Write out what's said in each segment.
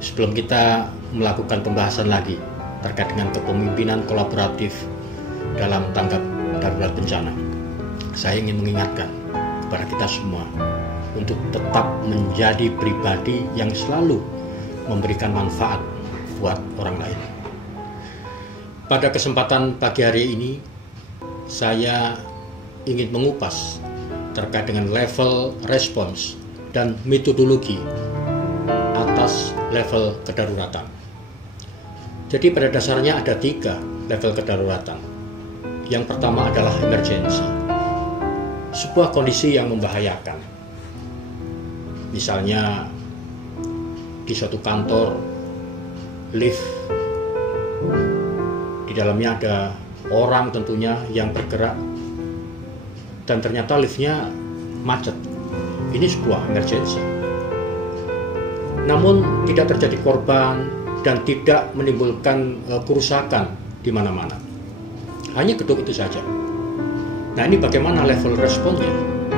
Sebelum kita melakukan pembahasan lagi terkait dengan kepemimpinan kolaboratif dalam tanggap darurat bencana, saya ingin mengingatkan kepada kita semua untuk tetap menjadi pribadi yang selalu memberikan manfaat buat orang lain. Pada kesempatan pagi hari ini, saya ingin mengupas terkait dengan level respons dan metodologi atas level kedaruratan. Jadi pada dasarnya ada 3 level kedaruratan. Yang pertama adalah emergency, sebuah kondisi yang membahayakan. Misalnya di suatu kantor, lift, di dalamnya ada orang tentunya yang bergerak dan ternyata liftnya macet. Ini sebuah emergency. Namun tidak terjadi korban dan tidak menimbulkan kerusakan di mana-mana. Hanya gedung itu saja. Nah, ini bagaimana level responnya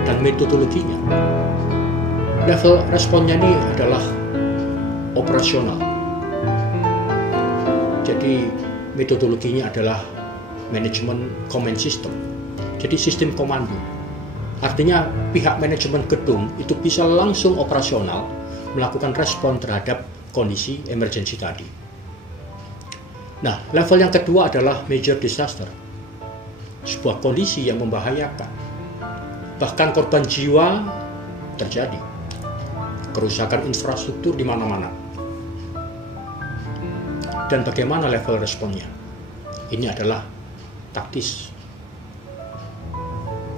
dan metodologinya? Level responnya ini adalah operasional. Jadi metodologinya adalah manajemen command system. Jadi sistem komando. Artinya pihak manajemen gedung itu bisa langsung operasional melakukan respon terhadap kondisi emergensi tadi. Nah, level yang kedua adalah major disaster. Sebuah kondisi yang membahayakan. Bahkan korban jiwa terjadi. Kerusakan infrastruktur di mana-mana. Dan bagaimana level responnya? Ini adalah taktis.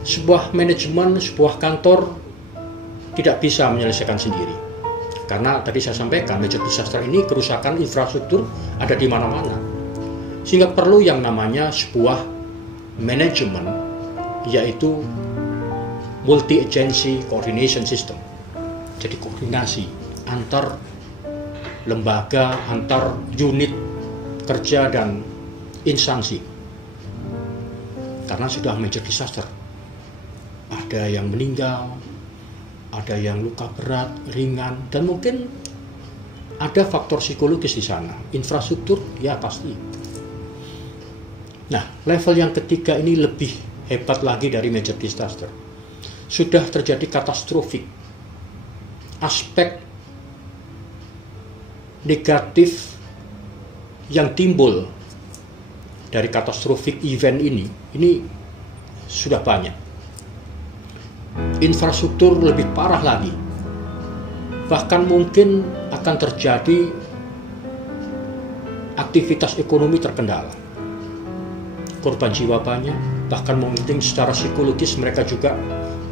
Sebuah manajemen, sebuah kantor tidak bisa menyelesaikan sendiri. Karena tadi saya sampaikan, major disaster ini kerusakan infrastruktur ada di mana-mana. Sehingga perlu yang namanya sebuah manajemen, yaitu multi-agency coordination system. Jadi koordinasi antar lembaga, antar unit kerja dan instansi. Karena sudah major disaster. Ada yang meninggal, ada yang luka berat, ringan, dan mungkin ada faktor psikologis di sana. Infrastruktur, ya pasti. Nah, level yang ketiga ini lebih hebat lagi dari major disaster. Sudah terjadi katastrofik. Aspek negatif yang timbul dari katastrofik event ini sudah banyak. Infrastruktur lebih parah lagi. Bahkan mungkin akan terjadi aktivitas ekonomi terkendala. Korban jiwa banyak, bahkan mungkin secara psikologis mereka juga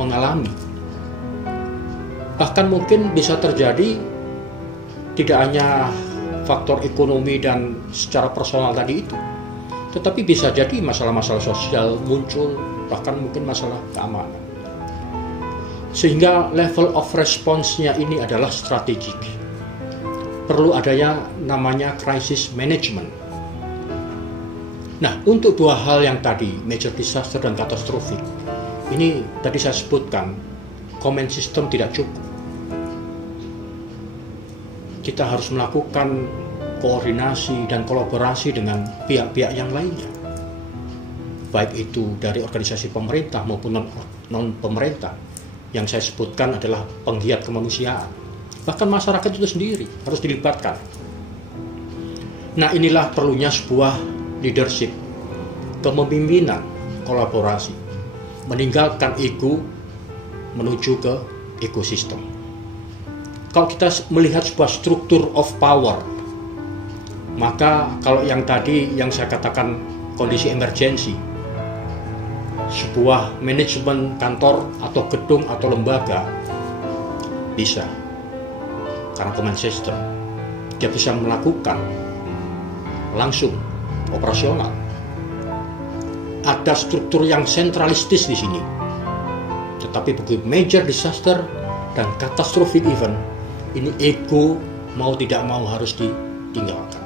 mengalami. Bahkan mungkin bisa terjadi tidak hanya faktor ekonomi dan secara personal tadi itu, tetapi bisa jadi masalah-masalah sosial muncul, bahkan mungkin masalah keamanan. Sehingga level of response-nya ini adalah strategik. Perlu adanya namanya crisis management. Nah, untuk 2 hal yang tadi, major disaster dan katastrofik, ini tadi saya sebutkan, command system tidak cukup. Kita harus melakukan koordinasi dan kolaborasi dengan pihak-pihak yang lainnya. Baik itu dari organisasi pemerintah maupun non-pemerintah. Yang saya sebutkan adalah penggiat kemanusiaan. Bahkan masyarakat itu sendiri harus dilibatkan. Nah, inilah perlunya sebuah leadership, kepemimpinan, kolaborasi. Meninggalkan ego menuju ke ekosistem. Kalau kita melihat sebuah struktur of power, maka kalau yang tadi yang saya katakan kondisi emergensi, sebuah manajemen kantor atau gedung atau lembaga bisa, karena command system dia bisa melakukan langsung operasional. Ada struktur yang sentralistis di sini. Tetapi begitu major disaster dan catastrophic event, ini ego mau tidak mau harus ditinggalkan.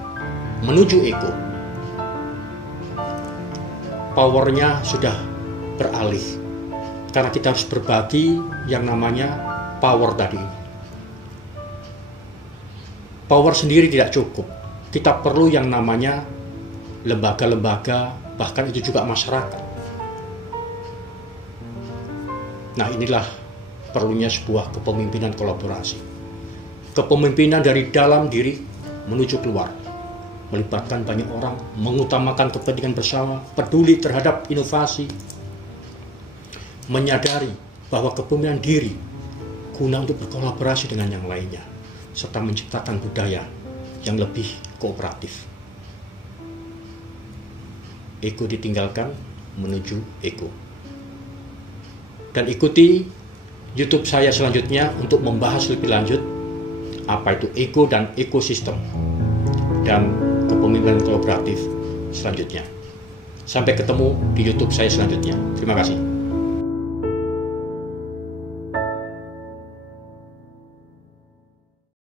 Menuju ego, powernya sudah beralih, karena kita harus berbagi yang namanya power tadi. power sendiri tidak cukup. Kita perlu yang namanya lembaga-lembaga, bahkan itu juga masyarakat. Nah, inilah perlunya sebuah kepemimpinan kolaborasi. Kepemimpinan dari dalam diri menuju keluar, melibatkan banyak orang, mengutamakan kepentingan bersama, peduli terhadap inovasi, menyadari bahwa kepemimpinan diri guna untuk berkolaborasi dengan yang lainnya, serta menciptakan budaya yang lebih kooperatif. Ego ditinggalkan menuju ego. Dan ikuti YouTube saya selanjutnya untuk membahas lebih lanjut apa itu ego dan ekosistem dan kepemimpinan kolaboratif selanjutnya. Sampai ketemu di YouTube saya selanjutnya. Terima kasih.